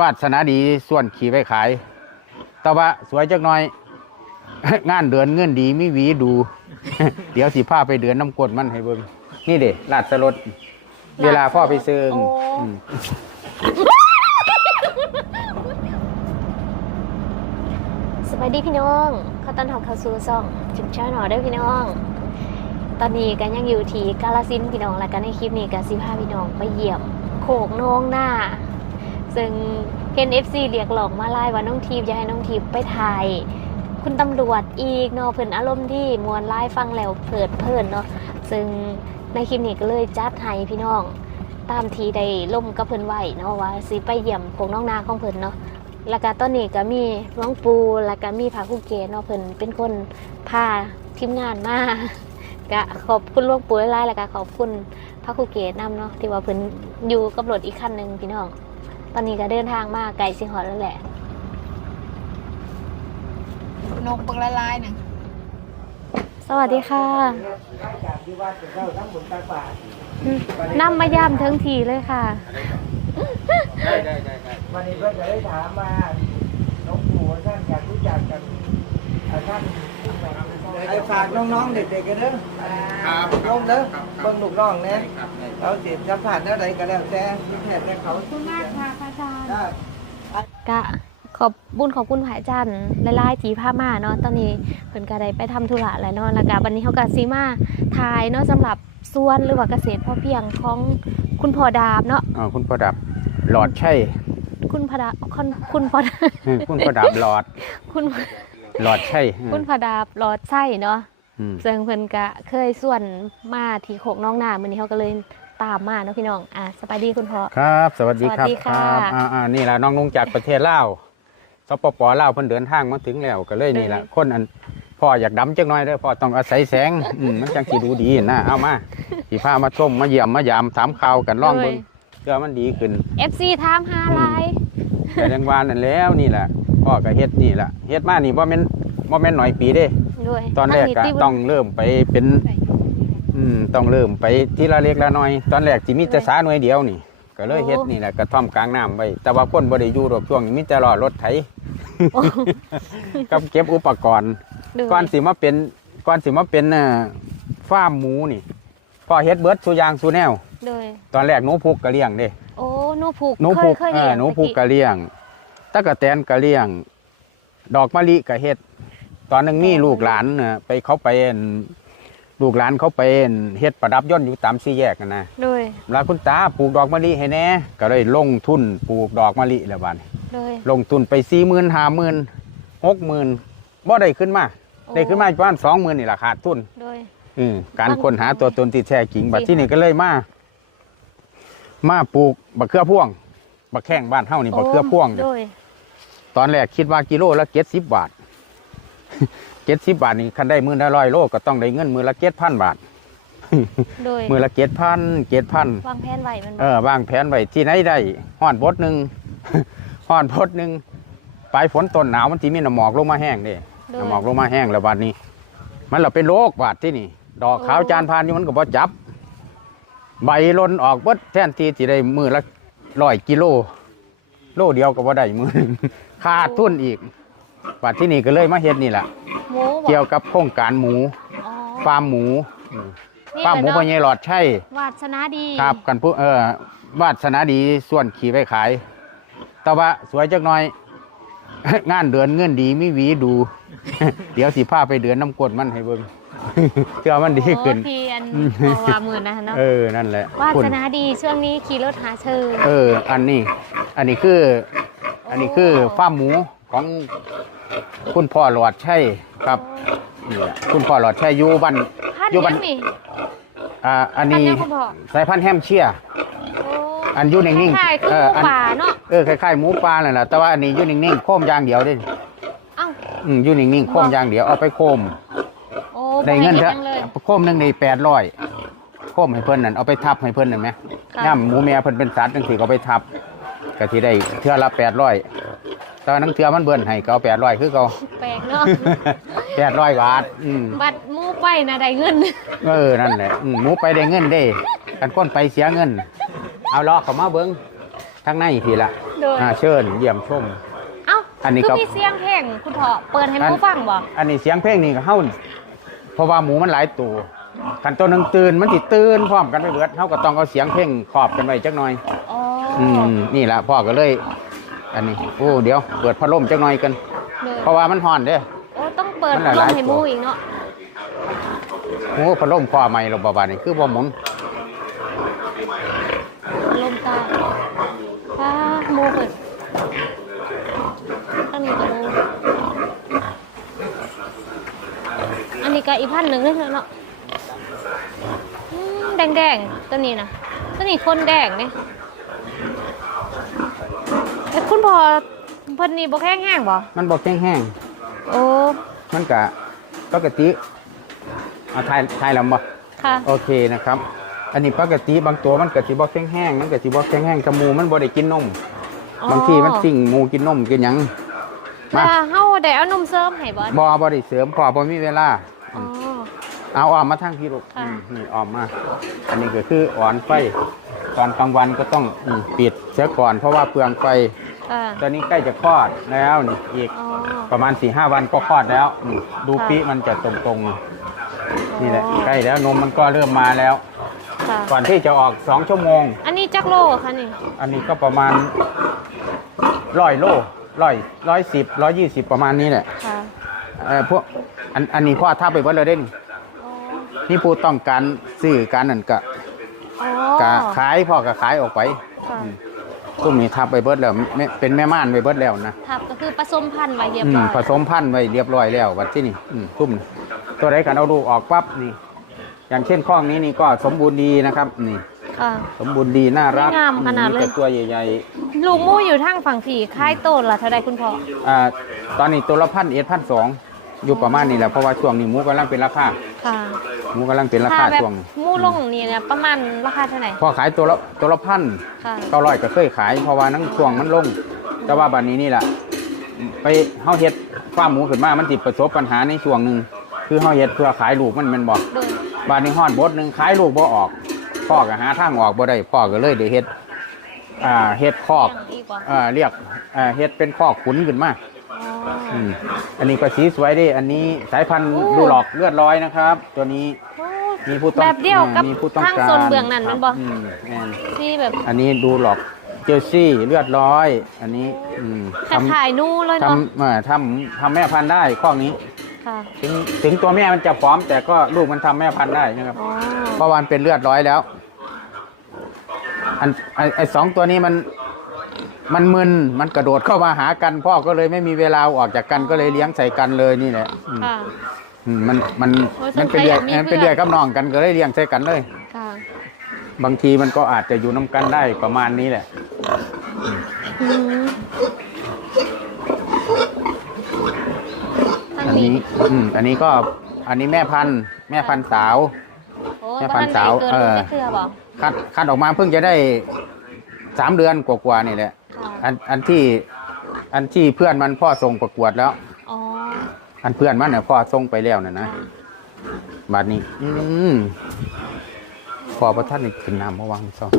วาสนาดีส่วนขี่ไปขาย แต่ว่าสวยจักหน่อย งานเดือนเงินดีมีหวีดู เดี๋ยวสิพาไปเดือนน้ำกรดมันให้เบิ่งนี่เด้ลาดสลดเวลาพ่อไปซื้อโอ้ อืมสวัสดีพี่น้องขอต้อนรับเข้าสู่ช่องจิมชาหนอเด้อพี่น้อง ตอนนี้กันยังอยู่ที่กาลสินธุ์พี่น้องและกันในคลิปนี้กันสิพาพี่น้องไปเยี่ยมโขกน้องหน้า ซึ่งเห็น FC เรียกหลอกมาไล่ว่าน้องทีมอยากให้น้องทีมไปถ่ายคุณตำรวจอีกเนาะเพิ่นอารมณ์ที่มวนไล่ฟังแล้วเพลิดเพลินเนาะซึ่งในคลิปนี้ก็เลยจัดให้พี่น้อง ตามทีได้ล่มกับเพิ่นไหวเนาะว่าสิไปเยี่ยมโขกน้องนาของเพิ่นเนาะแล้วก็ตอนนี้ก็มีหลวงปูแล้วก็มีพระคุเกเนาะเพิ่นเป็นคนพาทีมงานมาก็ขอบคุณหลวงปูหลายๆแล้วก็ขอบคุณพระคุเกศนํเนาะที่ว่าเพิ่นอยู่กับรถอีกคันหนึ่งพี่น้อง ตอนนี้ก็เดินทางมาไกลสิฮอดแล้วแหละนกปักละลายหนึ่งสวัสดีค่ะอืมนำมาย่ำเทิงทีเลยค่ะวันนี้ก็จะได้ถามมาหลวงปู่ท่านอยากรู้จักกับอ่าท่าน ไอ้ฝากน้องๆเด็กๆกันเด้อครับน้องเด้อครับเบิ่งลูกน้องเนี่ยครับเราเสียสัมผัสอะไรก็แล้วแต่ที่แท้แต่เขาคุณมากค่ะพระอาจารย์ได้ก็ขอบบุญขอบคุณพระอาจารย์หลายๆทีพามาเนาะตอนนี้เพิ่นก็ได้ไปทำธุระแล้วเนาะแล้วก็วันนี้เขาก็สิมาทายเนาะสำหรับสวนหรือว่าเกษตรพอเพียงของคุณพ่อดาบเนาะอ่าคุณประดับหลอดใช่ คุณพอดาคุณคุณพ่อดาคุณประดับหลอดคุณ หลอดใช่คุณพ่อดาบหลอดไส้เนาะอืมซึ่งเพิ่นก็เคยส่วนมาที่โคกน้องนามื้อนี้เขาก็เลยตามมาเนาะพี่น้องอะสบายดีคุณพ่อครับ สวัสดีครับสวัสดีค่ะรับอ่าอ่านี่แหละน้องนุงจากประเทศลาวสปปลาวเพิ่นเดินทางมาถึงแล้วก็เลยนี่แหละคนอันพ่ออยากดำจังน้อยเด้อพ่อต้องอาศัยแสงอืมมันจังสิดูดีนะเอามาสิพามาชมมาเยี่ยมมายามถามข่าวกันลองเบิ่งเพื่อมันดีขึ้น FC ถามหาหลายแต่ยังวานนั่นแล้วนี่แหละ พ่อก็เฮ็ดนี่แหละเฮ็ดมานี่บ่แม่นบ่แม่นหน่อยปีเด้ ด้วยตอนแรกก็ติต้องเริ่มไปเป็น อืมต้องเริ่มไปทีละเล็กละน้อย ตอนแรกสิมีแต่สาหน่วยเดียวนี่ ก็เลยเฮ็ดนี่แหละกระท่อมกลางน้ำไว้แต่ว่าคนบ่ได้อยู่ดอกช่วงนี้มีแต่รอรถไถโอ้กับเก็บอุปกรณ์ด้วยก่อนสิมาเป็นก่อนสิมาเป็นเอ่อฟาร์มหมูนี่พ่อเฮ็ดเบิดสุอยางสุแนวด้วยตอนแรกหนูพุกก็เลี้ยงเด้โอ้หนูผูกหนูเคพุยกเคยเอเลี้อยงหนูพุกตะก็เลี้ยง ตะกะแตนก็เลี้ยง ดอกมะลิก็เฮ็ด ตอนหนึงมีลูกหลานน่ะไปเขาไปอั่นลูกหลานเขาไปอั่นเฮ็ดประดับยนต์อยู่ตามสี่แยกนั่นนะด้วยแล้วคุณตาปลูกดอกมะลิให้แหน่ก็เลยลงทุนปลูกดอกมะลิแล้วบัดนี้ด้วยลงทุนไปสี่หมื่นห้าหมื่นหกหมื่นบ่ได้ขึ้นมา โอ้ ได้ขึ้นมาประมาณสองหมื่นนี่แหละขาดทุนด้วยอืมการค้นหาตัวตนที่แท้จริงบัดสิที่นี่ก็เลยมา มาปลูกบักเขือพ่วง บักแข้งบ้านเฮานี่บักเขือพ่วงเนี่ยด้วยตอนแรกคิดว่ากิโลละเจ็ดสิบบาท เจ็ดสิบบาทนี่คันได้มือละร้อยโลก็ต้องได้เงินมือละเจ็ดพันบาทด้วยมือละเจ็ดพันเจ็ดพันวางแผนไว้มันเออวางแผนไว้ที่ไหนได้ห้อนบดหนึ่งห้อนบดหนึ่งปลายฝนต้นหนาวมันจีมีน้ำหมอกลงมาแห้งเด้ด้วยน้ำหมอกลงมาแห้งแล้วบาดนี้ มันเราเป็นโรคบาดที่นี่ ดอกขาวโอ้ จานพานอยู่มันก็บ่จับ ใบหลนออกเบิดแทนที่ที่ได้มือละ ร้อยกิโล โลเดียวก็บ่ได้มือหนึ่งขาดทุนอีกบาดที่นี่ก็เลยมาเฮ็ดนี่แหละหมูบอกเกี่ยวกับโครงการหมูอ๋อฟาร์มหมูนี่ฟาร์มหมูแหละพ่อเนาะใหญ่หลอดใช่ วาสนาดีครับกันผู้เออวาสนาดีส่วนขี่ไปขาย แต่ว่าสวยจักหน่อย งานเดือนเงินดีมีหวีดู เดี๋ยวสิพาไปเดือนน้ำกรดมันให้เบิ่ง เพื่อมันดีขึ้นโอ้พี่อันอืมพอว่าหมื่นนะเนาะเออนั่นแหละวาคุณสนาดีช่วงนี้ขี่รถหาเชิญเออ อันนี้ อันนี้คือ อันนี้คือฟาร์มหมูของคุณพ่อหลอดใช่ครับนี่แหละคุณพ่อหลอดใช่อยู่บ้านพันอยู่บ้านยังนี่อ่าอันพันนี้ยังคุณพ่อสายพันธุ์แฮมเชียร์โอ้อันอยู่นิ่งๆคล้ายๆคือเอหอมูอันป่าเนาะเออคล้ายๆหมูปลาเลยล่ะแต่ว่าอันนี้อยู่นิ่งๆโค้มอย่างเดียวเด้เอ้าอืมอยู่นิ่งๆโค้มอย่างเดียวเอาไปโค้มโอ้ ได้เงินเถเถอะอะโค้มหนึงในแปดร้อยโค้มให้เพิ่นนั่นเอาไปทับให้เพิ่นนั่นไหมค่ะย่ำหมูแม่เพิ่นเป็นสัตว์จังซี่ก็เอาไปทับก็สิได้เทื่อละแปดร้อยแต่ว่านังเทื่อมันเบิ่นให้ก็เอาแปดร้อยคือเขาแปลกเนาะแปดร้อยบาทอืมบัตรหมูไปนะได้เงินเออนั่นแหละอืมหมูไปได้เงินเด้กันก้นไปเสียเงิน เอาล้อเข้ามาเบิ่งทางในทีละโดยอ่าเชิญเยี่ยมชมเอ้าอันนี้คืก็มีเสียงเพลงคุณพ่อเปิดให้หอัมูนฟังบ่อันนี้เสียงเพลงนี่ก็เฮา เพราะว่าหมูมันหลายตัวคันตัวหนึงตื่นมันสิตื่นพร้อมกันไปเบิดเฮาก็ต้องเอาเสียงเพลงขอบกันไว้จักหน่อยอ๋อออืมนี่ล่ะพ่อก็เลย อันนี้โอ้เดี๋ยวเปิดพัดลมจักหน่อยกันเลยเพราะว่ามันฮ้อนเด้โอ้ต้องเปิดมันหลลายมๆให้หมูอีกเนาะโอ้พัดลมพ่อใหม่เราบ่บาดนี่คือบ่หมุนลมตาฟ้าหมูเปิดตั้งนี้กับหมูอั นนี้ก็อีกพันหนึ่งเลยเนาะอืมแดงๆตัวนี้นะตัวนี้คนแดงเนี่ยแต่คุณพ่อเพิ่นนี่บ่แข็งแห้งบ่มันบ่แข็งแห้งโอ้มันก็ปกติเอาทายทายลำบ่ค่ะโอเคนะครับ อันนี้ปกติบางตัวมันก็สิบ่แข็งแห้งมันก็สิบ่แข็งแห้งกับหมูมันบ่ได้กินนมบางทีมันสิ่งหมูกินนมกินหยังมามาเฮาได้เอานมเสริมให้บ่บ่บ่ได้เสริมพอบ่มีเวลาอ๋อ เอาออกมาทางพี่ลูกค่ะ อืมนี่ออกมา อันนี้ก็คืออ่อนไฟ ตอนกลางวันก็ต้องอืมปิดเสียก่อนเพราะว่าเปลืองไฟ ค่ะตอนนี้ใกล้จะคลอดแล้วนี่อีกอ๋อประมาณ4ีหวันก็คลอดแล้วอืมดูค่ะปีมันจะตรงๆนี่แหละใกล้แล้วนมมันก็เริ่มมาแล้ว ค่ะ ก่อนที่จะออก2ชั่วโมง อันนี้จักโลค่ะนี่ อันนี้ก็ประมาณร้อยโลร้อยร้อยสิบร้อยยี่สิบประมาณนี้แหละค่ะ เออพวกอันอันนี้พ่อทับไปเบิดเลยเด้นอ๋อ นี่ผู้ต้องการซื้อการนั่นก็อ๋อก็ขายพ่อก็ขายออกไปค่ะตุ้มนี้ทับไปเบิดแล้วแม่เป็นแม่ม่านไปเบิดแล้วนะทับก็คือผสมพันธุ์ไว้เรียบอืร้มอยผสมพันธุ์ไว้เรียบร้อยแล้ววัดที่นี่อืมตุ้มนี่ตัวใดกันเอาลูกออกปั๊บนี่ อย่างเช่นข้องนี้นี่ก็สมบูรณ์ดีนะครับนี่ ค่ะ สมบูรณ์ดีน่ารักงามขนาดเลยมีแต่ตัวใหญ่ลูกหมูอยู่ทางฝั่งผีค่ายโตนล่ะเท่าใดคุณพ่อ ๆอ่าตอนนี้ตัวละพันเอ็ดพันสองอยู่ประมาณนี้แหละเพราะว่าช่วงนี้หมูกำลังเป็นราคา ค่ะหมูกำลังเป็นราถ้าคาแบบช่วงหมูลงนี่เนี่ยประมาณราคาเท่าไหร่พอขายตัวละตัวละพันค่ะเก้าร้อยก็เคยขายเพราะว่านั่งช่วงมันลง แต่ว่าบัดนี้นี่แหละไปเฮาเฮ็ดฟาร์มหมูขึ้นมามันติดประสบปัญหาในช่วงหนึ่งคือเฮาเฮ็ดเพื่อขายลูกมันแมันบอกโดยบาดนี้ฮอดบดหนึ่งขายลูกบ่ออกพ่อก็หาทางออกบ่ได้พ่อก็เลยได้เฮ็ดอ่าเฮ็ดคอกเลี้ยงดีกว่า อ่าเรียกอ่าเฮ็ดเป็นคอกขุนขึ้นมา อ๋ออืมอันนี้ก็สีสวยเดิอันนี้สายพันธุ์โอ้ดูหลอกเลือดร้อยนะครับ ตัวนี้โอ้มีผู้ต้องแบบเดียวกับมีผู้ต้องทางการโซนเบื้องนั้นแมันบ่ อืมแม่นที่แบบอันนี้ดูหลอกเจลซี่เลือดร้อย อันนี้อืมคล้ายๆนู่เลยทำเนาะทำเอ่อทำทำแม่พันธุ์ได้ข้อนี้ ค่ะถึงถึงตัวแม่มันจะพร้อม แต่ก็ลูกมันทำแม่พันธุ์ได้นะครับ อ๋อเพราะวันเป็นเลือดร้อยแล้ว อันไอไอสองตัวนี้มัน มันมึนมันกระโดดเข้ามาหากัน พ่อก็เลยไม่มีเวลาออกจากกันก็เลยเลี้ยงใส่กันเลยนี่แหละอืมค่ะ อืมมันมันโอ้ยมันเป็นเรียกสงสัยอยากมีมันเป็นเรียกกับน้องกันก็เลยเลี้ยงใส่กันเลย ค่ะ บางทีมันก็อาจจะอยู่น้ากันได้ประมาณนี้แหละ อืมทางอันนี้นี้อืมอันนี้ก็อันนี้แม่พันธุ์แม่พันธุ์สาว โอ้แม่ตพัอนนธุ์นั้นสาวเกินเออ จะเทื่อบ่คัดคัดออกมาเพิ่งจะได้สามเดือนกว่าๆนี่แหละค่ะ อันอันที่อันที่เพื่อนมันพ่อส่งประกวดแล้ว อ๋อ อันเพื่อนมันเนี่ยพ่อส่งไปแล้วน่ะนะค่ะบัดนี้ อืมพอประท่านนี่ขึ้นน้ำเมื่อวานซอง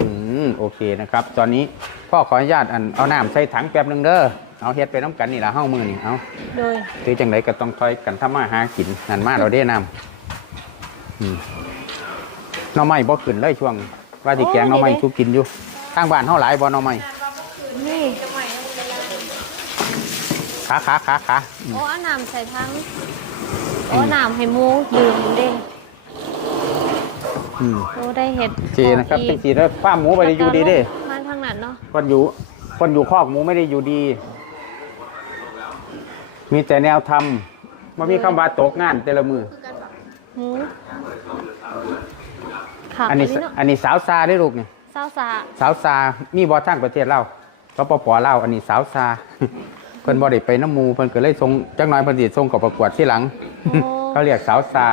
อืมโอเคนะครับ ตอนนี้พ่อขออนุญาตอันเอาน้ำใส่ถังแป๊บหนึงเด้อเอาเฮ็ดไปน้ำกันนี่ละเฮ้ามือนี่เอาโดยถือจังไรก็ต้องคอยกันทำมาหากินนั่นมาเราได้น้ำอืมหน่อไม้บ่ขึ้นเลยช่วง ว่าที่แกงหน่อไม้ทุกกินอยู่ทางบ้านเฮาหลายบ่หน่อไม้ นี่ขาขาขาขาอืมโอ้เอาน้ำใส่ทั้งโอ้น้ำให้หมูดื่มเด้อืมโอ้ได้เห็ดโอเคนะครับจังสีแล้วฟ้าร์มหมูไปได้อยู่ดีเด้มาทางนั้นเนาะคนอยู่คนอยู่คอกหมูไม่ได้อยู่ดี มีแต่แนวทำมันมีคำว่าตกงานแต่ละมือหมูค่ะอันนี้เนาะอันนี้สาวซาได้ลูกเนี่ยซาวซาสาวซามีบอทั้งประเทศเรา ก็ปปเล่าวอันนี้สาวซาเพิ่นบ่ได้ไปน้ำหมูเพิ่นก็เลยส่งจักหน่อยเพิ่นสิส่งกับประกวดที่หลังเขาเรียกสาวซา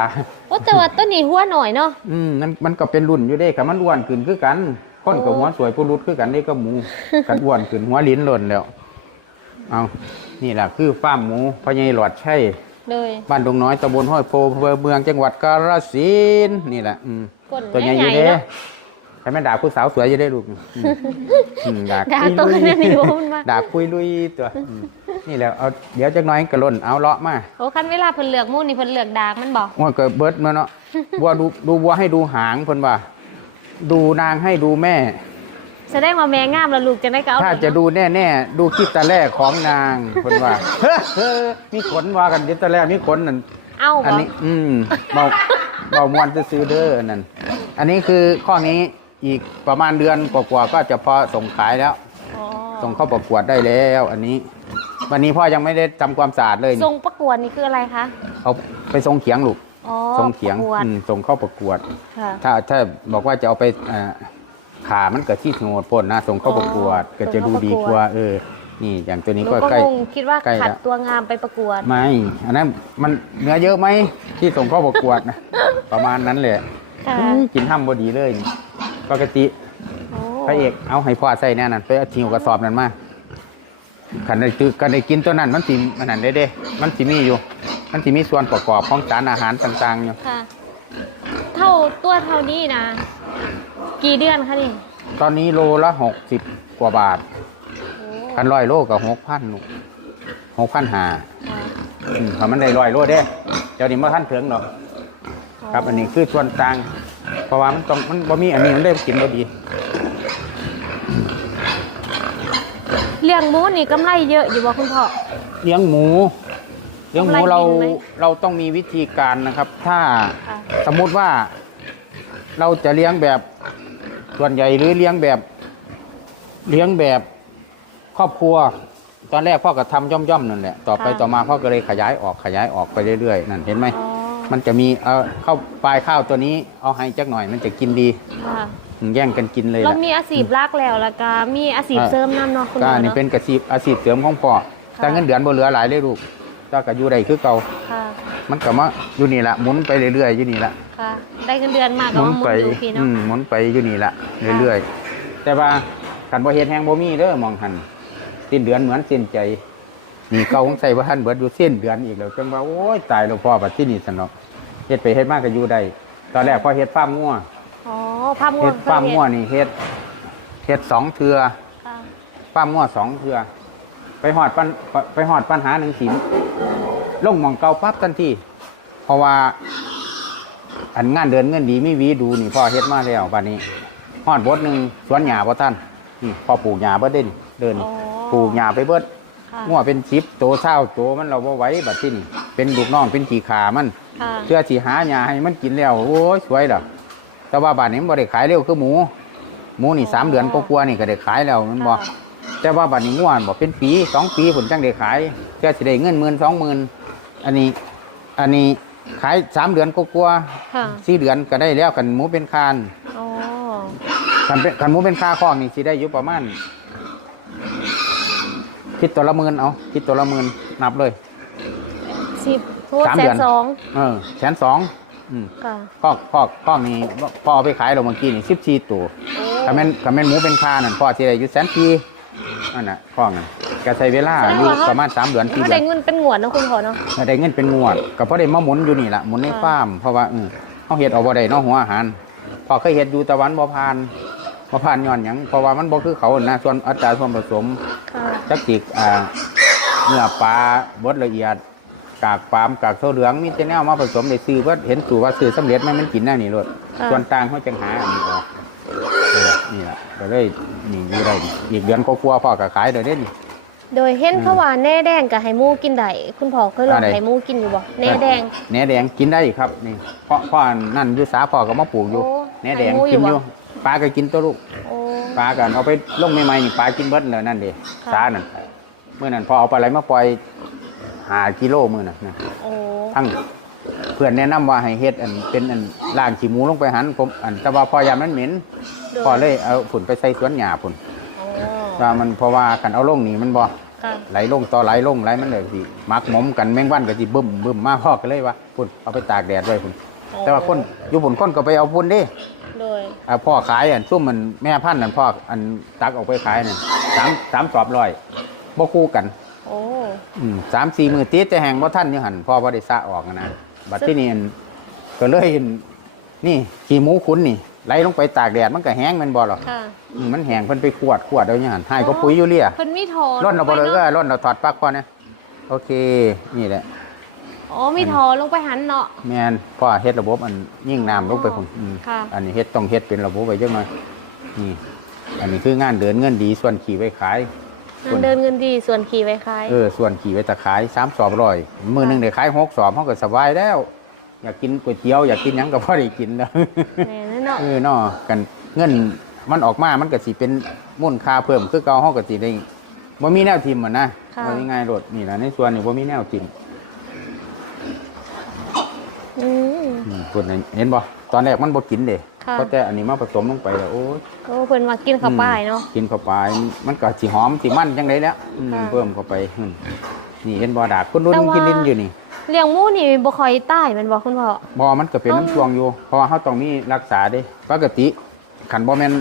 โอ้แต่ว่าต้นนี้หัวหน่อยเนาะ อืมมันมันก็เป็นรุ่นอยู่เด้ค่ะมันอ้วนขึ้นคือกันคนกับโอ้หัวสวยผู้รุดคือกันนี่ก็หมู กันอ้วนขึ้นหัวลิ้นหล่นแล้วเอานี่แหละคือฟาร์มหมูพญายหลอดใช่เลยบ้านดงน้อยตำบลห้วยโพอำเภอเมืองจังหวัดกาฬสินธุ์นี่แหละอืมก้นตัวใหญ่อใหญ่ยู่ๆเด้ เนาะ ให้แม่ด่าผู้สาวสวยจะได้ลูกอืมอืมด่าด่าคุยตัวลุยนั้นนี่ว่ามันมาด่าคุยลุยตัวอืมนี่แหละเอาเดี๋ยวจักหน้อยกระล่นเอาเลาะมาโอ้คันเวลาเพิ่นเลือกหมูนี่เพิ่นเลือกดากมันบอกว่าเกิดเบิดมาเนาะวัวดูดูวัวให้ดูหางเพิ่นว่า ดูนางให้ดูแม่แสดงว่าแม่งามแล้วลูกจะได้ก็เอาถ้าไปจะดูแน่ๆดูคลิปตาแรกของนางเพิ่นว่าเฮ้อมีขนว่ากันคลิปตาแรกมีขนนั่นเอาอันบ่นี้ อืมเบาเบามวนจะซื้อๆเด้อนั่นอันนี้คือข้อนี้ อีกประมาณเดือนกว่าๆก็จะพอส่งขายแล้ว อ๋อส่งเข้าประกวดได้แล้ว อันนี้ วันนี้พ่อยังไม่ได้ทำความสะอาดเลยทรนี่งประกวดนี่คืออะไรคะเอาไปส่งเขียงลูกอ๋อส่งเขียงประกวดอืมส่งเข้าประกวด ค่ะ ถ้าถ้าบอกว่าจะเอาไปอ่าขามันเกิดที่โหดพ่นนะส่งเข้าประกวดอ๋อก็จะดูดีกว่า เออ นี่อย่างตัวหนี้นูก็ก็ใกล้ งงคิดว่าใกล้ขัดแล้ว ตัวงามไปประกวด ไม่ อันนั้นมันเนื้อเยอะไหมที่ส่งเข้าประกวดนะ ประมาณนั้นเลย ค่ะอื้อกินห้ำบดีเลยนี่ปกติโอ้พระเอกเอาให้พ่อใส่แน่นั่นไปเอาทิ้งกระสอบนั้นมาขันได้ตื้อกันได้กินตัวนั้นมันสิมันนั่นได้เด้ มันสิมีอยู่ มันสิมีส่วนประกอบของสารอาหารต่างๆอยู่ค่ะ เท่าตัวเท่านี้นะ กี่เดือนคะนี่ตอนนี้โลละหกสิบกว่าบาทโอ้พันร้อยโลกับหกพันหกพันหาค่ะถ้ามันได้ร้อยโลเด้เจ้านี่มาท่านเถิงหรอก ครับ อันนี้คือส่วนต่าง เพราะว่ามันต้องมันบ่มีอันนี้มันได้กินบ่ดีเลี้ยงหมูนี่กำไรเยอะอยู่บ่คุณพ่อ เลี้ยงหมู เลี้ยงหมูกำไรเราดีไหมเราต้องมีวิธีการนะครับ ถ้าค่ะ สมมุติว่าเราจะเลี้ยงแบบส่วนใหญ่หรือเลี้ยงแบบ เลี้ยงแบบครอบครัว ตอนแรกพ่อก็ทำย่อมๆนั่นแหละต่อไปต่อมาพ่อก็เลยขยายออกขยายออกไปเรื่อยๆนั่นเห็นไหม อ๋อ มันจะมีเอาเข้าปลายข้าวตัวนี้เอาให้จักหน่อยมันจะกินดีค่ะแย่งกันกินเลยเราล่ะมีอาชีพรักแล้วแล้วก็มีอาชีพอ่าเสริมนํเนาะคุณก็พ่ออันนี้เนาะ เป็นกระชีพอาชีพเสริมของพ่อแต่เงินเดือนบ่เหลือหลายเลยลูกก็กอยู่ได้คือเก่าค่ะมันก็มาอยู่นี่ละหมุนไปเรื่อยๆอยู่นี่ละ ค่ะ ได้เงินเดือนมากหก็มุนมาหมุไปนอยู่พี่อืเนาะ มหมุนไปอยู่นี่ละเรื่อยๆ แต่ว่าขันบ่เฮ็ดแฮงบ่มีเด้อมองหันสิ้นเดือนเหมือนสิ้นใจ นี่เก่าของใส่บ่ทันเบิดอยู่สิ้นเดือนอีกแล้วจังว่าโอ้ยตายแล้วพ่อบัดที่นี่ซั่นเนาะเฮ็ดไปเฮ็ดมาก็อยู่ได้ตอนแรกพ่อเฮ็ดฟาร์มงัวอ๋อภาพงวเฮ็งดฟาร์มงัวนี่เฮ็ดเฮ็ดสองเทือค่ะฟาร์มงัวสองเทือไปหอดปัญไปหอดปัญหาหนึ่งสินลงหมองเก่าปั๊บทันทีเพราะว่าอันงานเดินเงินดีไม่วีดูนี่พ่อเฮ็ดมาแล้วบัดนี้หอดบดหนึ่งสวนหญ้าบ่ท่านนี่พ่อปลูกหญ้าเบิดเด่นเดินอ๋อปลูกหญ้าไปเบิดค่ะ งัวเป็นชิปโตเศร้าโตมันเราบ่ไหว้บัดที่นี่เป็นลูกน้องเป็นขี่ขามันค่ะเชื่อสิหาหญ้าให้มันกินแล้วโอ้ยสวยล่ะแต่ว่าบาดนี้มันบ่ได้ขายเร็วคือหมู หมูนี่สามเดือนก็กลัวาๆนี่ก็ได้ขายแล้วมันบ่ค่ะแต่ว่าบัดนี้ง่วนบอกเป็นปีสองปีผลจังได้ขายเพื่อสิได้เงินหมื่นสองหมื่นอันนี้อันนี้ขายสามเดือนก็กลัวาค่ะๆสี่เดือนก็ได้แล้วกันหมูเป็นคานอ๋อกันเป็นกันหมูเป็นคาคล้องนี่สิได้อยู่ประมาณ คิดตัวละหมื่นเอาคิดตัวละหมื่นนับเลยสิบพูดสามแสเดือนนสองเออแสนสองอืมค่ะข้อข้อข้อนี้พ่อเอาไปขายเราเมื่อกี้นี่สิบสี่ตัวโอ้ถ้าแม่นถ้าแม่นหมูเป็นคานั่นพ่อสิได้อยู่แสนปีนั่นน่ะข้องนั่นก็ใช้เวลาอยู่ประมาณสามเดือนสี่ถ้าเดือได้น เงินเป็นหงวดเนาะคุณพ่อเนาะ ถ้าได้เงินเป็นงวดก็เพราะได้มาหมุนอยู่นี่แหละหมุนในค่ะ ฟาร์มเพราะว่าเออเขาเฮ็ดเอาบ่ได้เนาะหัวอาหาร พอเคยเฮ็ดอยู่ตะวันบ่ผ่าน บ่ผ่านย้อนหยังเพราะว่ามันบ่คือเขานะส่วนอัตราส่วนผสมค่ะจักจิกอ่าเนื้อปลาบดละเอียดกากปาล์มกากเท่าเหลืองมีแต่แนวมาผสมได้ซื้อว่าเห็นสูว่าซื้อสำเร็จมันมันกินแน่นี่โลดค่ะส่วนต่างเขาจังหาอันนี้ออกเออนี่ล่ะก็เลยนี่อยู่ได้อีกเดือนก็กลัวพ่อก็ขายได้เด้นี่โดยเห็นเขาว่าแหน่แดงกับไฮมูกินได้คุณพ่อเคยลองอะไรไฮมูกินอยู่บ่แหน่แดงแหนแดงกินได้ครับนี่เพราะเพราะนั่นอยู่สาพ่อก็มาปลูกอยู่โอ้แหนแดงไข่หมูอยู่กินอยู่วะ ปลาก็กินตัวลูกโอ้ ปลากันเอาไปลงใหม่ๆนี่ปลากินเบิดเลยนั่นเด้ค่ะ สานั่นเมื่อนั้นพอเอาปลาไหลมาปล่อยหากิโลมือน่ะนะโอ้ทั้งเพื่อนแนะนำว่าให้เฮ็ดอันเป็นอันล่างขี้หมูลงไปหันผมอันแต่ว่าพอยามมันเหม็นโดยพอเลยเอาฝุ่นไปใส่สวนหญ้าฝุ่นโอ้ว่ามันเพราะว่ากันเอาลงนี่มันบ่ ค่ะไหลลงต่อไหลลงไหลมันเลยสิมักหมมกันแมงวันก็สิบึ้มบึ้มมาพ่อก็เลยว่าฝุ่นเอาไปตากแดดไว้ฝุ่นแต่ว่าคนอยู่ผลคนก็ไปเอาพุ่นเดิ โดยอ่าพ่อขายอันซุ่มมันแม่พันธุ์นั่นพ่ออันตักออกไปขายนั่นสามสามสอบร้อยบ่คู่กันโอ้อืมสามสี่มือติดแต่แห่งว่าท่านอยู่หันพ่อบ่ได้สะออกนะบัดที่นี่อันก็เลยอันนี่ขี่หมูขุนนี่ไหลลงไปตากแดดมันก็แห้งแมันบ่หรอกค่ะอืมมันแห้งเพิ่นไปขวดขวดเอาอย่างนั้นให้ก็ปุ๋ยยูเรียเพิ่นมีโทร่นเอาบ่เลยลงก็ไปนาะร่นเอาถอดปลั๊กก่อนนะโอเค นี่แหละ อ๋อมีโทลงไปหันเนาะแม่นพ่อเฮ็ดระบบอันยิ่งน้ำลงไปพุ่นอืมค่ะ อันนี้เฮ็ดต้องเฮ็ดเป็นระบบไว้จังหน่อยนี่อันนี้คืองานเดินเงินดีส่วนขี่ไว้ขายเงินเดินเงินดีส่วนขี่ไว้ขายเออส่วนขี่ไว้ตะขายสามสอบร้อยมือหนึ่งได้ขายหกสอบเขาก็สบายแล้ว อยากกินก๋วยเตี๋ยวอยากกินหยังก็พอได้กินแล้วแม่นเนาะเออเนาะกันเงินมันออกมา มันก็สิเป็นมูลค่าเพิ่มคือเก่าเขาก็สิได้บ่มีแนวทิมมันนะค่ะว่าง่ายๆรถนี่ล่ะในส่วนนี้บ่มีแนวทิม อืม อืมพุ่นน่ะเห็นบ่ตอนแรกมันบ่กินเด้ค่ะ เพราะแต่อันนี้มาผสมลงไปแล้วโอ้ยโอ้เพิ่นมากินข้าวป้ายเนาะ กินเข้าไปมันก็สิหอมสิมันจังไดแล้วอืมค่ะเพิ่มเข้าไปอืมนี่เห็นบ่ดากคุณรุ่นแต่ว่า กินลิ้นอยู่นี่เลี้ยงหมูนี่บ่ค่อยตายแมันบ่คุณพ่อบอมันก็เป็นต้องน้ำช่วงอยู่เพราะว่าเขาต้องมีรักษาเด้ปกติขันบอแมน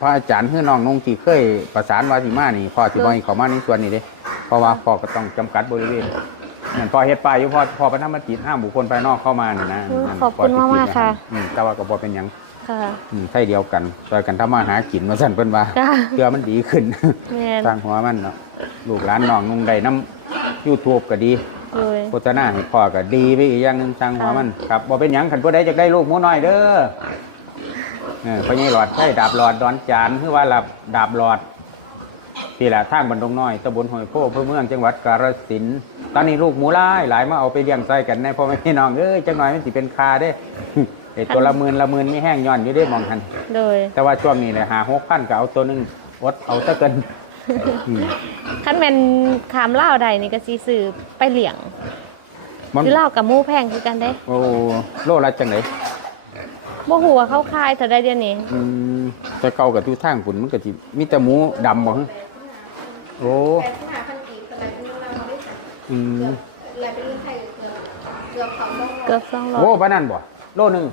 พระอาจารย์คือน้องนงที่เคยประสานวาสิมานี่พ่อสิบอยเขามาในส่วนนี้เด้เพราะว่าพ่อก็ต้องจำกัดบริเวณ นั่นพ่อเฮ็ดป้ายอยู่พ่อพ่อพระธรรมจิตห้ามบุคคลภายนอกเข้ามานี่นะเออนั่นขอบคุณพ่สิมากๆค่ะ อืมแต่ว่าก็บ่เป็นหยังค่ะอืมไทยเดียวกันช่วยกันทำมาหากินมาสั่นเพิ่นว่าจ้าเพื่อมันดีขึ้น แม่นสร้างหัวมันเนาะลูกหลานน้องนุ่งได้น้ำ YouTube ก็ดีเลย โฆษณาให้พ่อก็ดีไปอีกอย่างหนึงสร้างหัวมันครับบ่เป็นหยังคันผู้ใดจะได้ลูกหมูน้อยเด้อเออพ่อใหญ่หลอดใช่ดาบหลอดดอนจานคือว่าหลับดาบหลอด ที่แหละทางบันดงน้อยตำบลห้วยโพธิ์อำเภอเมืองจังหวัดกาฬสินธุ์ตอนนี้ลูกหมูหลายหลายมาเอาไปเลี้ยงใส่กันแน่พ่อแม่พี่น้องเอ้ยจังหน่อยมันสิเป็นคาเด้ ไอตัวละหมื่นละหมื่นไม่แห้งย้อนอยู่ได้มองทันเลยแต่ว่าช่วงนี้เลยหาหกพันก็เอาตัวหนึงอดเอาซะเกินอืมคันแม่นขามลาวใดนี่ก็สิซื้อไปเลี้ยงมันซื้อลาวกับหมูแพงคือกันเด้โอ้โลละจังไหนบ่ฮู้ว่าเขาขายเท่าใดเดี๋ยวนี้อืมแต่เก่ากับทุกทางปุ่นมันก็สิมีแต่หมูดำบ่ฮะ โอ้อืมเกือบโอ้200ปานนั้นบ่โลหนึง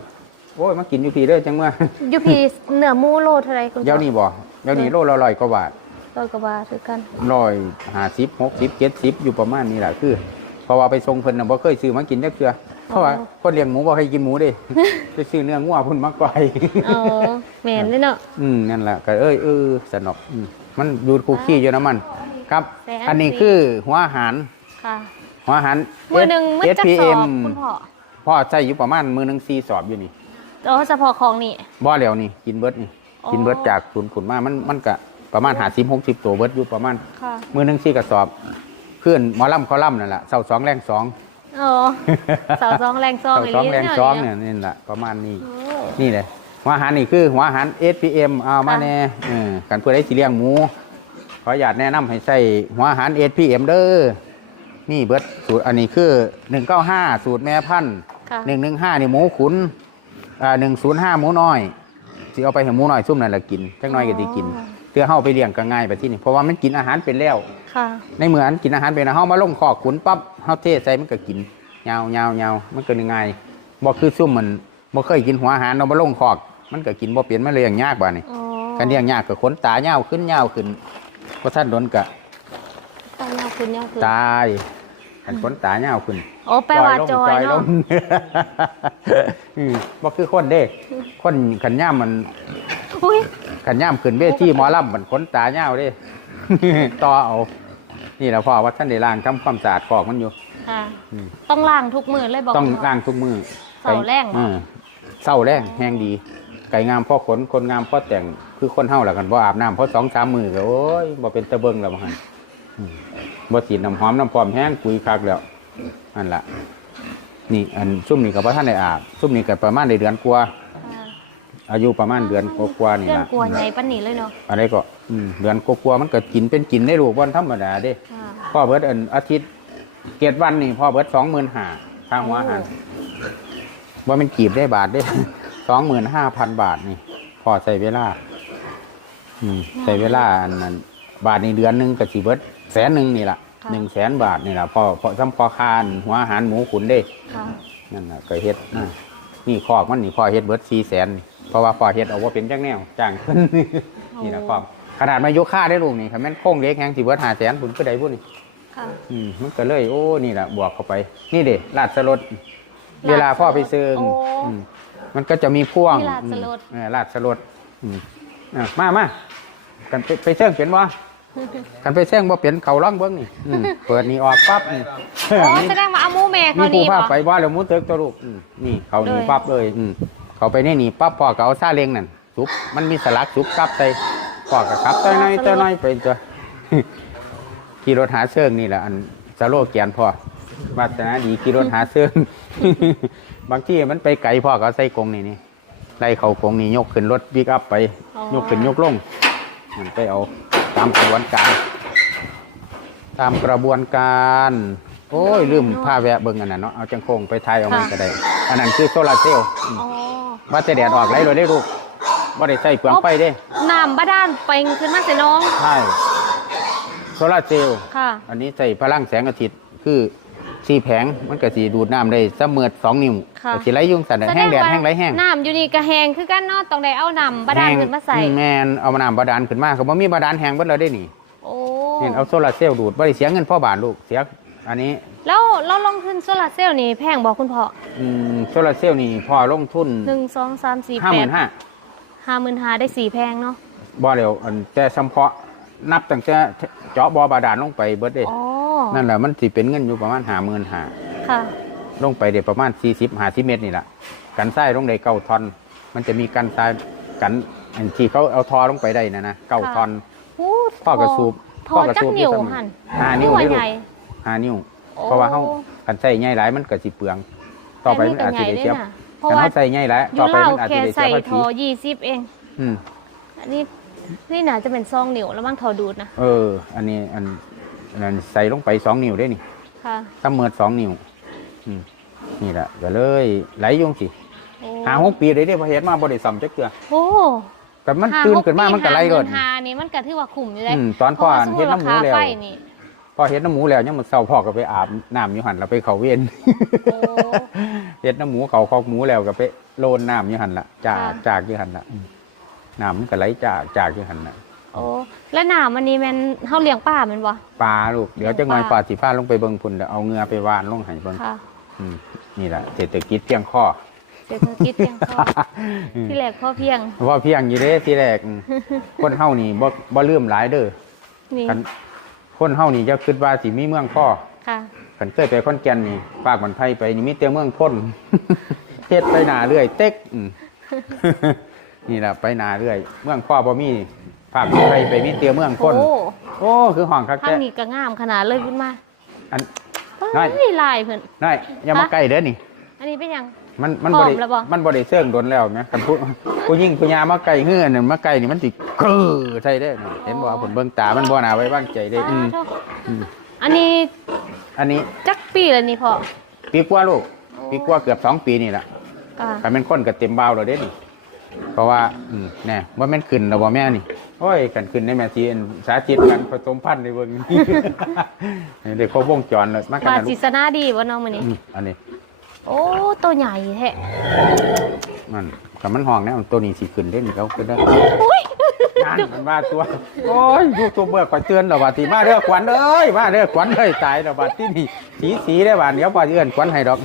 โอ้ยมากินอยู่พี่เด้อจังเมื่ออยู่พี่เนื้อหมูโลเท่าไหร่คุณเดี๋ยวนี้บ่เดี๋ยวนี้โลละร้อยกว่าบาท ร้อยกว่าบาทคือกัน ร้อยห้าสิบหกสิบเจ็ดสิบอยู่ประมาณนี้แหละคือเพราะว่าไปส่งเพิ่นน่ะบ่เคยซื้อมากินจักเทื่อ เพราะว่าคนเลี้ยงหมูบ่ให้กินหมูเด้ไปซื้อเนื้องัวพุ่นมากกว่าอ๋อแม่นเด้เนาะ อืมนั่นแหละก็เอ้ยเออสนุกอืมมันดูดคุกกี้อยู่นะมัน ครับแสนอันนี้สี่คือหัวอาหาร ค่ะ หัวอาหาร มือหนึงมันจักสอบ SPM คุณพ่อพ่อใช้อยู่ประมาณมือหนึ่งสี่สอบอยู่นี่อ๋อเฉพาะของนี่ บ่แล้วนี่ กินเบิร์ดนี่ อ๋อ กินเบิร์ดจากศูนย์ขุนมามันมันก็ประมาณหาสิบหกสิบตัวเบิร์ดอยู่ประมาณ ค่ะ มือหนึ่งสี่กระสอบเพื่อนหมอลำเขาล่ำนั่นแหละเสาสองแรงสอง อ๋อเสาสองแรงซองเสาสองแรงสองเนี่ยนี่แหละประมาณนี้โอ้นี่เลยหัวอาหารนี่คือหัวอาหาร SPM เอามาค่ะแน่เออกันเพื่อได้สิเลี้ยงหมู ขออยากแนะนำให้ใส่หัวอาหาร SPM เด้อ นี่เบิดสูตรอันนี้คือ 195 สูตรแม่พันธุ์ค่ะ115 นี่หมูขุนอ่า105 หมูน้อยสิเอาไปให้หมูน้อยซุ่มนั่นแหละกินจังน้อยก็สิกิน เพื่อเฮาไปเลี้ยงก็ง่ายไปที่นี่เพราะว่ามันกินอาหารเป็นแล้ว ค่ะ ในเมื่ออันกินอาหารเป็นแล้วเฮามาลงคอกขุนปั๊บเฮาเทใส่มันก็กินยาวยาวยาวมันก็ง่ายบ่คือซุ่มมันบ่เคยกินหัวอาหารเรามาลงคอก มันก็กินบ่เป็นมันเลยอย่างยากบ่านี่อ๋อการเลี้ยงยากก็ขนตายาวขึ้นยาวขึ้นบ่ทันโดนก็ตายยาวขึ้นยาวขึ้นตายกันขนตายาวขึ้นโอ้แปลว่าจอยลเนาะงอืมบ่คือคนเด้ คนขันย่ามมัน อุ้ยขันย่ามขึ้นเวทีหมอลำมันขนตายาวเด้ ต่อเอา นี่แหละพ่อว่าท่านได้ล้างทำความสะอาดคอกมันอยู่ ค่ะ อืม ต้องล้างทุกมือเลยบอกต้องคุณพ่ล้างทุกมือเสาแรงเหรอเออเศร้าแรงแห้งดี ไก่งามพ่อขนคนงามพ่อแต่งคือคนเฮาละกันบ่อาบน้ำเพราะสองสามมือก็โอ้ยบ่เป็นตะเบิงแล้วบ่ฮันอืมบ่สีดน้ำหอมน้ำพร้อมแห้งกุยคักแล้วนั่นล่ะนี่อันซุ่มนี่ก็บ่ทันได้อาบซุ่มนี่ก็ประมาณได้เดือนกว่าค่ะ อายุประมาณเดือนกว่าๆนี่เพื่อนล่ะกลัวใหญ่ปันนี้เลยเนาะอะไรก็อืมเดือนกว่าๆมันก็กินเป็นกินได้ลูกบ่ธรรมดาเด้ ค่ะพ่อเบิดอันอาทิตย์เกตวันนี่พ่อเบิดสองหมื่นห้าค่าหัวอาหารว่ามันกีบได้บาทได้ สองหมื่นห้าพันบาทนี่พ่อใส่เวลา อืมใส่เวลาอันนั้นบาทในเดือนหนึงก็สิเบิดแสนหนึ่งนี่แหละหนึ่งแสนบาทนี่แหละพ่อพ่อซ้ำพ่อคานหัวอาหารหมูขุนเด้ ค่ะนั่นแหละก็เฮ็ดนะนี่คอกมันนี่พ่อเฮ็ดเบิดสี่แสน เพราะว่าพ่อเฮ็ดเอาว่าเป็นจังแนวจ้างขึ้นนี่แหละคอกขนาดมาโยกค่าได้ลูกนี่คันแม่นโค้งเล็กแฮงสิเบิดห้าแสนผุนก็ได้บุญนี่ค่ะอืมมันก็เลยโอ้นี่แหละบวกเข้าไป นี่เด็ลาดสลดเวลาพ่อไปซื้อโอ้อืมมันก็จะมีพ่วงมีลาดสลดอืมเออลาดสลดอืมอะมามากันไปไปเชิงเปลี่ยนบ่กันไปเชิงบ่เปลี่ยนเขาล่องเบิ้งนี่อืมเปิดนี่ออกปั๊บนี่อ๋อนี่แสดงว่าเอาหมูแม่มีเขาผู้ดีพาบ่ไปว่าแล้วหมูเตึกตัวลูกอืมนี่เขาหนีเลยปั๊บเลยอืม เขาไปนี่หนีปั๊บพ่อก็เอาซาเล้งนั่นซุปมันมีสลักซุปกลับใส่พ่อก็ขับตัวน้อยตัวน้อยไปตัวขี่รถหาเชิงนี่แหละอันสโลแกนพ่อวาสนาดีขี่รถหาเชิงบางที่มันไปไกลพ่อก็เอาใส่กรงนี่นี่ไล่เขากรงนี่ยกขึ้นรถปิกอัพไป ยกขึ้นยกลงมันไปเอาตามกระบวนการ ตามกระบวนการ โอ้ยลืมผ้าแวะเบิ่งอันนั้นเนาะเอาจังโคงไปทายเอามันก็ได้อันนั้นคือโซลาร์เซลล์อืมอ๋อ ว่าจะแดดออกไรเลยได้ลูกว่าได้ใส่เปลืองไฟเด้น้ำบาดาลเป่งขึ้นมาสิน้อง ใช่โซลาร์เซลล์ค่ะ อันนี้ใส่พลังแสงอาทิตย์คือสีแผงมันก็สีดูดน้ำได้เสมอสองนิ้วค่ะ ก็สีไหลยุ่งสันแห้งแดดแห้งไหลแห้งน้ำอยู่นี่ก็แห้งคือกันเนาะต้องได้เอาน้ำบาดาลขึ้นมาใส่อืแมนเอามาน้ำบาดาลขึ้นมาเขาบ่มีบาดาลแห้งเบิดเลยได้นี่โอ้ เห็นเอาโซลาร์เซลล์ดูดบ่ได้เสียเงินพ่อบาทลูกเสียอันนี้ แล้วเราลงทุนโซลาร์เซลล์นี่แพงบอกคุณพ่ออืมโซลาร์เซลล์นี่พอลงทุนหนึ่งสองสามสี่ห้าแปหมื่ดนห้าห้าหมื่นห้าได้สี่แพงเนาะบ่เร็วอันแต่เฉพาะนับตั้งแต่เจาะบ่อบาดาลลงไปเบิดเด้อ๋อนั่นแหละมันสิเป็นเงินอยู่ประมาณห้าหมื่นห้าค่ะลงไปเดี๋ยวประมาณสี่สิบห้าสิบเมตรนี่แหละกันทรายลงได้เก้าทอน มันจะมีกันทรายกันอันที่เขาเอาทอลงไปได้นะนะเก้าทอนอู้พ่อกระสูบทอจักนิ้วอยู่หันห้านิ้วหัวได้ลูใหกญ่ ห้านิ้วโอ้ เพราะว่าเขากันใส่ใหญ่หลายมันก็สิเปลือง ต่อไปมันอาจจะได้เสียบเพราะกันว่าเขาใส่ใหญ่หลายอต่อยู่ไปเล่ามันอาจแค่จะได้เสีใส่ยภาทษีอยี่สิบเอง อืมอันนี้นี่น่าจะเป็นซองนิ้วแล้วบ้างทอดูดนะเออ อันนี้อันอันนั้นใส่ลงไปสองนิ้วได้นี่ค่ะถ้าเมิดสองนิ้วอืมนี่แหละก็เลยไหลอยุ่งสิโอ้หาหกปีเลยเด้พอเห็นมาบริสัมจักเกือโอ้แต่มันตื่นขึ้นมามันก็ไหลรถหานี่มันก็ถือว่าคุ้มอยู่เลยอืมตอนพ่อเห็นน้ำหมูแล้วเพราะาสมมุติราคาไฟนี่ พอเห็นน้ำหมูแล้วยังมันเศร้าพ่อก็ไปอาบน้ำอยู่หันเราไปเขาเวียนโอ้เห็ดน้ำหมูเขาคอกหมูแล้วก็ไปโลนน้ำอยู่หันละจากค่ะจากอยู่หันละอืมน้ำมันก็ไหลจากจากอยู่หันละโอ้แล้วหนามอันนี้แมันเฮาเลี้ยงป้ามันบ่ปลาลูกเดี๋ยวจะงอยปปลาลาสีฟ้าลงไปเบิ่งพุ่นเดี๋ยวเอาเงือไปวานลงให้เบิ่งค่ะอืมนี่แหละเศรษฐกิจเพียงข้อเศรษฐกิจเพียงพอที่แรกพอเพียงเพราะว่าเพียงอยู่เด้ที่แรกอืมคนเฮานี่บ่บ่ลืมหลายเด้อนี่ คันคนเฮานี่จะคิดว่าสิมีเมืองพ่อค่ะคันเคยไปขอนแก่นนี่ฝากมันไผไปนี่มีแต่เมืองพ้นเฮ็ดไปหนาเรื่อย เต็กอืมนี่ล่ะไปหนาเรื่อย เมืองพ่อบ่มีภาคไทยไปมีแต่เมืองพ้นโอ้โอ้คือห้องคักทางแท้นี้ก็งามขนาดเลยขึ้นมาอันเฮ้น้อยยลายเพิ่นน้อยอย่ามาฮะใกล้เด้อนี่ อันนี้เป็นหยัง มันมันพร้บ่อมได้แล้วบ่ มันบ่ได้เสื่องโดนแล้วแหมคันผู้ ผู้หญิงผู้ยามาใกล้เฮือนนั่นมาใกล้นี่มันสิกรื้อใช่เด้อเห็นบ่ว่าผมเบิ่งตามันบ่น่าไว้วางใจเด้อืมอ้าวอืมอันนี้อันนี้จักปีแล้วนี่พ่อปีกว่าลูกโอ้ปีกว่าเกือบสองปีนี่แหละค่ะถ้าเป็นคนก็เต็มเบาแล้วเด้นี่เพราะว่าอืมแน่ว่าแม่นขึ้นแล้วบ่แม่นี่ โอ้ยกันขึ้นในแม่ทีอันสาธิตกันผสมพันธุ์ในเบิ่งเด็กเขาวงจรเลยมากันบานะลูจิกสนาดีบ่น้องมื้อนี้อืมอันนี้ โอ้ตัวใหญ่แท้มันกับมันห้องเนี่ยตัวนี้สิขึ้นเด้นี่เขาขึ้นได้อุ้ยนั่นมันว่าตัว โอ้ยยูทูบเบอร์คอยเตือนแล้วว่าที่มาเด้อขวัญเอ้ยมาเด้อขวัญเอ้ยตายแล้วว่าที่นี่สีสีได้ว่าเดี๋ยวพอสิเอื้อนขวัญให้ดอก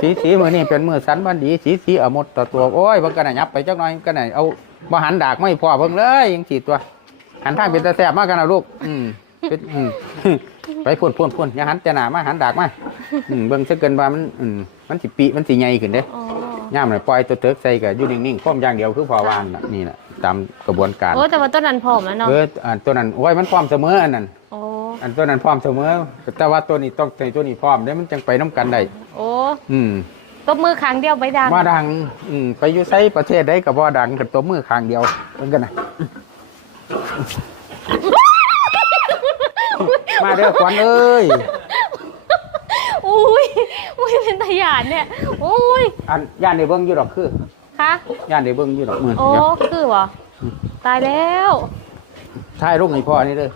สีสีมือนี่เป็นมือสันบันดี สีสีเอาหมดต่อตัวโอ้ยเบิ่งกันน่ะยับไปจักหน่อยกันน่ะเอาบ่หันดากไม่พอเบิ่งเลยยังสีตัว หันทางเป็นตาแสบมากกันนะลูก อืมเป็นอืม ไปพ่นพ่นพ่นอย่าหันแต่หนามาหันดากมาอืมเบิ่งซะเกินว่ามันอืมมันสิปีมันสิใหญ่ขึ้นเด้อ๋อย่ามน่ะปล่อยตัวเติกใส่ก็อยู่นิ่งๆพร้อมอย่างเดียวคือพอวานน่ะนี่น่ะตามกระบวนการ โอ้แต่ว่าต้นนั้นผอมแล้วเนาะเอออันตัวนั้นโอ้ยมันพร้อมเสมออันนั้น โอ้อันตัวนั้นพร้อมเสมอ แต่ว่าตัวนี้ต้องใส่ตัวนี้พร้อมเด้มันจังไปน้กันได้ โอ้อืมตบมือครั้งเดียวไปดังว่าดัง อืมไปอยู่ไสประเทศใดก็บ่ดังกับตัวมือข้างเดียวเหมือนกันน่ะ มาเด้อขวัญเอ้ยอุ้ยอุ้ยเป็นตาหยานเนี่ยอุ้ยอันย่านได้เบิ่งอยู่ดอกคือคะย่านได้เบิ่งอยู่ดอกมือโอ้เดี๋ยวคือวะตายแล้วถ่ายรูปให้พ่อนี่เด้อ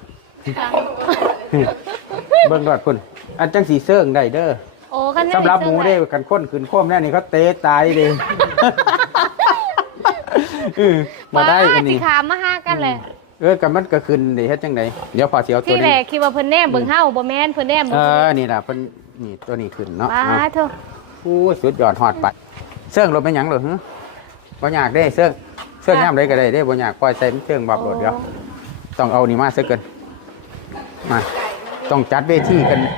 เบิ่งดอดพุ่นอันจังสีเซิงได้เด้อโอ้กันเนี่ยสำหรับหมูเด้กันค้นขึ้นโค้มแน่นี่เขาเตะตายเด้เออบ่ได้อันสินี้ขามมาหากันเลย เออกับมันก็ขึ้นได้เฮ็ดจังไดเดี๋ยวพอสิเอาตัวที่แรนี้กคิดว่าเพิ่นแนมเบิ่งเฮาบ่แม่นเพิ่นแนมเอเบิ่งอนี่ล่ะเพิ่นนี่ตัวนี้ขึ้นเนาะป้าเอาเถอะโอ้ยสุดยอดฮอดปัดเสื่องรถเป็นหยังเหรอฮึบ่อยากได้เสื่องเสื่องย่ำได้ก็ได้ได้บ่อยากปล่อยใส่มันเสื่องบับรถเดียว ต้องเอานี่มาซะเกินมา ต้องจัดเวทีกันนะ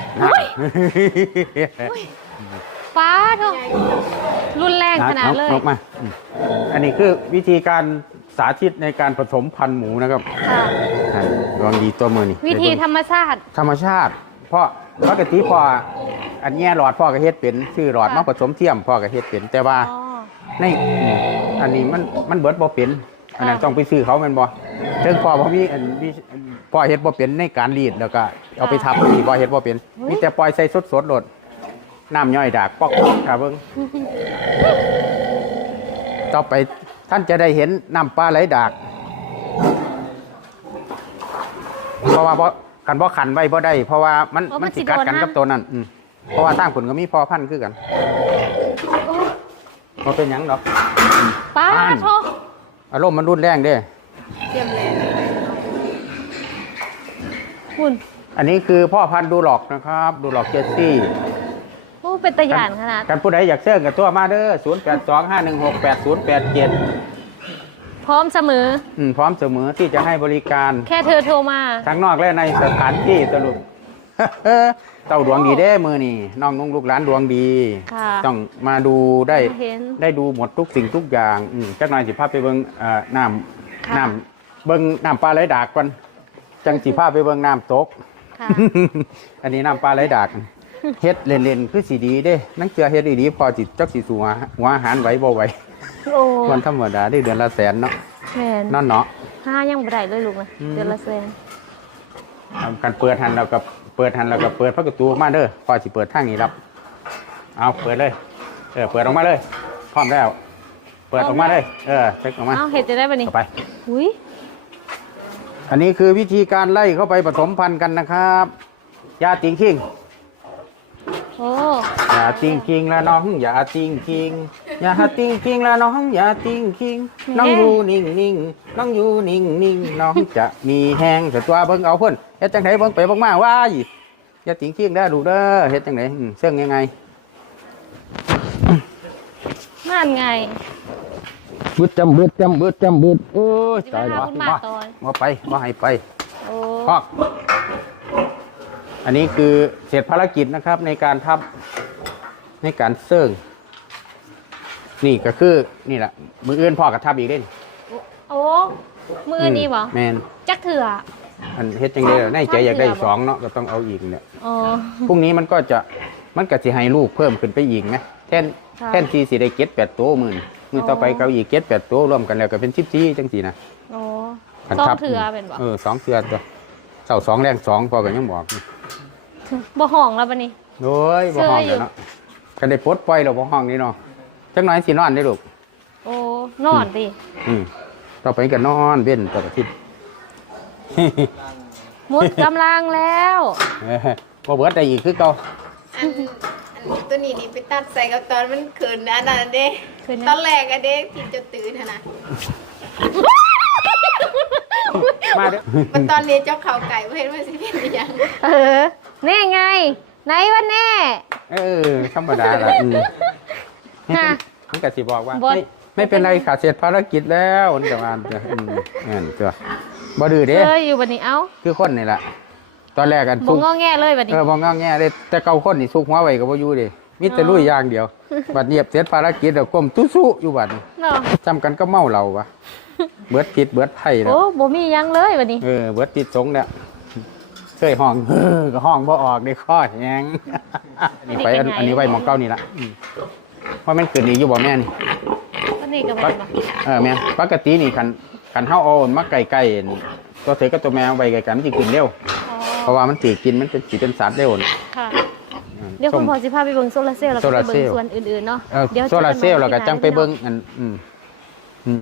ฟ้าเถอะรุนแรงขนาดเลยอมาอืมอันนี้คือวิธีการ สาธิตในการผสมพันธุ์หมูนะครับค่ะอ่าลองดีตัวมือนี่วิธีธรรมชาติ ธรรมชาติเพราะปกติพ่ออันเนี้ยหลอดพ่อก็เฮ็ดเป็นชื่อหลอดค่ะ มาผสมเทียมพ่อก็เฮ็ดเป็นแต่ว่า อ๋อ ในอืมอันนี้มันมันเบิดบ่เป็นอันนั้นค่ะต้องไปซื้อเขาแมันบ่เรื่องพ่อบ่มีอันมีพ่อเฮ็ดบ่เป็นในการรีดแล้วก็เอาไปทับนี่พ่อเฮ็ดบ่เป็นมีแต่ปล่อยใส่สดๆโลดน้ำย่อยดากปอกๆครับเบิ่งต่อไป ท่านจะได้เห็นน้ำปลาไหลดากเพราะว่าบ่กันบ่ขันไว้บ่ได้ เพราะว่ามันโอ้มันมันสิสิกัดกันโดนนะ กับตัวนั้นอืมเพราะว่าทางผลก็มีพอพันธุ์คือกันบ่เป็นหยังดอก ป้าอ่านโทษอารมณ์มันรุนแรงเด้ เตรียมแล้วคุณอันนี้คือพ่อพันธุ์ดูหลอกนะครับ ดูหลอกเจสซี่โอ้ เป็นตะหยานขนาดกันผู้ใดอยากเชิญกับตัวมาเด้อ0 8 2 5 1 6 8 0 8 7พร้อมเสมออืมพร้อมเสมอที่จะให้บริการ แค่เธอโทรมาทั้งนอกและในสถานที่สรุปเต้าดวงดีเด้มือนี่น้องนุ่งลูกหลานดวงดีค่ะต้องมาดูได้เห็นได้ดูหมดทุกสิ่งทุกอย่างอืมจักหน่อยสิพาไปเบิ่งเอ่อน้ค่ะำน้ำเบิ่งน้ำปลาไหลดากก่อนจังสิพาไปเบิ่งน้ำตกค่ะอันนี้น้ำปลาไหลดาก เฮ็ดเล่นๆคือสีดีเด้นังเจือเฮ็ดดีๆพอจิจักสิสูหัวหัวอาหารไหวบ่ไหวโอ้วันธรรมดาได้เดือนละแสนเนาะแมนนั่นเนาะห้ายังบ่ได้เลยลูกนะอืมเดือนละเซนกันเปิดหันเราก็เปิดหันเราก็เปิดพระประตูออกมาเด้อพอสิเปิดทางนี้รับ เอาเปิดเลยเออเปิดออกมาเลย พร้อมแล้ว เปิดออกมาเลยเออเช็คออกมาเอ้าเห็ดจะได้ปะนี่เข้าไปอุ้ยอันนี้คือวิธีการไล่เข้าไปผสมพันธุ์กันนะครับอย่าติงคิง โอ้อย่าติงคิงละน้องอย่าติงคิงอย่าติงคิงละน้องอย่าติงคิงน้องอยู่นิ่งนิ่งน้องอยู่นิ่งนิ่งน้องจะมีแหงแต่ตัวเบิ่งเอาเพิ่นเฮ็ดจังไดเบิ่งไปเบิ่งมาว้ายอย่าติงคิงเด้อลูกเด้อเฮ็ดจังไดอืมเสื่องยังไงนั่นไงบึดจำบึดจำบึดจำบึดโอ้ยสิตายมาแล้วหาคุณมามาตอนมาไปมาให้ไปโอ้พอก อันนี้คือเสร็จภารกิจนะครับในการทับในการเสื่องนี่ก็คือนี่แหละมืออื่นพ่อกับทับอีกเด่นโอ้มือนี่บ่แมนจักเถื่ออันเฮ็ดจังได้ในใจอยากได้ทับเทื่อบ่สองเนาะก็ต้องเอาอีกเนี่ยอ๋อพรุ่งนี้มันก็จะมันก็จะให้ลูกเพิ่มขึ้นไปอีกนะแทนค่ะแทนที่สิได้เก็ดแปดตัวหมื่นมือต่อไปอ๋อเขาอีกเก็ดแปดตัวรวมกันแล้วก็เป็นสิบสี่จังสี่นะโอ้คันสองทับเถื่อเป็นบ่เออสองเทือตัวเสาสองแรงสองพอกันยังบอกบ่ห้องแล้วปะนี่โอ้ยบ่ห้องเชื่ออยู่เดี๋ยวเนาะกันได้ปลดปล่อยแล้วบ่ห้องนี่เนาะจังหน่อยสินอนได้ลูกโอ้นอนดิอืมต่อไปก็นอนเว้นต่ออาทิตย์หมุดกำลังแล้วเออบ่เบิดได้อีกคือเก่าอันอันตัวนี้นี่ไปตัดใส่กับตอนมันขืนนะอันนั้นเด้คืนตนี้อนแรกอะเด้ที่จะตื่นนะนะ มาเด้อมันตอนนี้เจ้าเขาไก่เพื่อนว่าสิเป็นอีหยังเออแน่ไง ไหนวันแน่ เออธรรมดาล่ะอืมค่ะมันก็สิบอกว่าบ่ ไม่ไม่เป็นไรค่ะเสร็จภารกิจแล้วมันจะมาจะอืมนั่นตัวบ่ดื้อเด้เอออยู่บันนี้เอ้าคือคนนี่ล่ะ ตอนแรกกันบ่สุกงอแงเลยบัดนี้ เออบ่งอแงเลยแต่เก่าคนนี่สุกหัวไว้ก็บ่อยู่เด้มีแต่ลุยอย่างเดียว บัดเนียบเสร็จภารกิจแล้วก้มตุ้ซุอยู่บัดนี้เนาะ จำกันก็เมาเหล้าวะ เบิดผิดเบิดไผ่แล้วโอ้บ่มีหยังเลยบัดนี้ เออเบิดผิดสงเนี่ยเคยห้องเออก็ห้องบ่ออกได้ข้อแหงนี่ไปอันอันนี้ไว้หมองเก้านี่ละอืมเพราะแม่นคืนนี้อยู่บ่แม่นวันนี้ก็บ่ปัได้กบ่เออแม่นปกตินี่คันคันเฮาเอามาไก่ๆนี่ตัวเสือกับตัวแมวไว้ไกลกันมันสิขึ้นเร็วอ๋อเพราะว่ามันสิกินมันเป็นสิเป็นสัตว์เร็วนี่ค่ะอืมเดี๋ยวคุณพ่อสิพาไปเบิ่งโซลาร์เซลล์แล้วก็โซไปลาร์เซเบิ่งลล์ส่วนอื่นๆเนาะเออเดี๋ยวโซลาร์เซลล์แล้วก็จังไปเบิ่งอันอืม